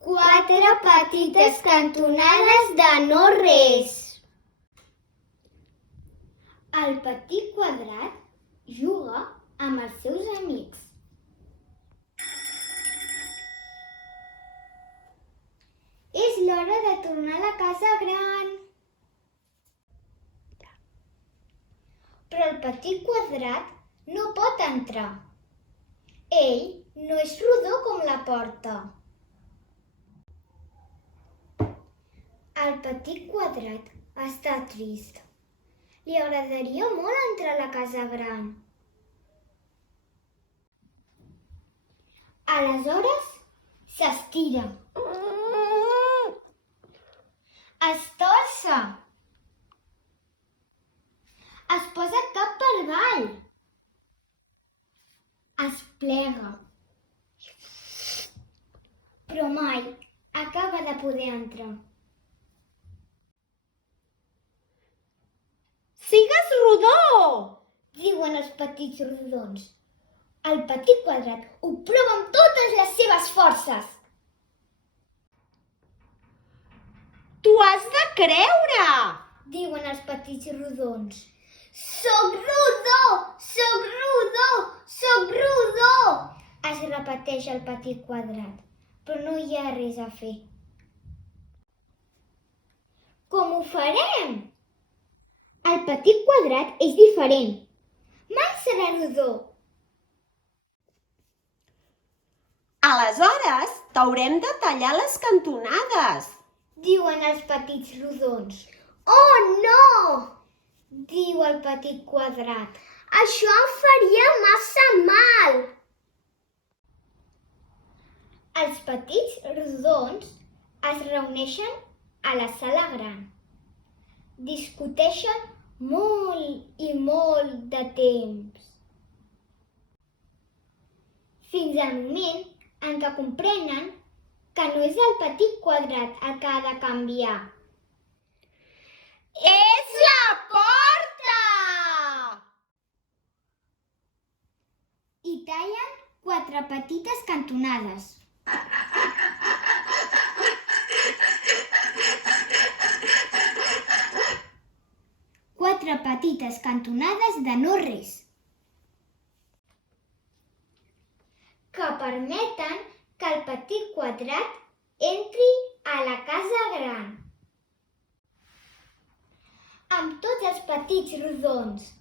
4 petites cantonades de no res. El petit quadrat juga amb els seus amics. És l'hora de tornar a la casa gran. Però el petit quadrat no pot entrar. Ell no és rodó com la porta. El petit quadrat està trist. Li agradaria molt entrar a la casa gran. Aleshores s'estira. Es torça. Es posa cap per avall. Es plega. Però mai acaba de poder entrar. Sigues rodó! Diuen els petits rodons. El petit quadrat ho prova amb totes les seves forces. T'ho has de creure! Diuen els petits rodons. Soc rodó! Soc rodó! Soc rodó! Es repeteix el petit quadrat, però no hi ha res a fer. Com ho farem? El petit quadrat és diferent. Mai serà rodó. Aleshores, t'haurem de tallar les cantonades. Diuen els petits rodons. Oh, no! Diu el petit quadrat. Això em faria massa mal. Els petits rodons es reuneixen a la sala gran. Discuteixen molt i molt de temps. Fins al moment en què comprenen que no és el petit quadrat el que ha de canviar. És la porta! I tallen 4 petites cantonades. Quatre petites cantonades de no res, que permeten que el petit quadrat entri a la casa gran. Amb tots els petits rodons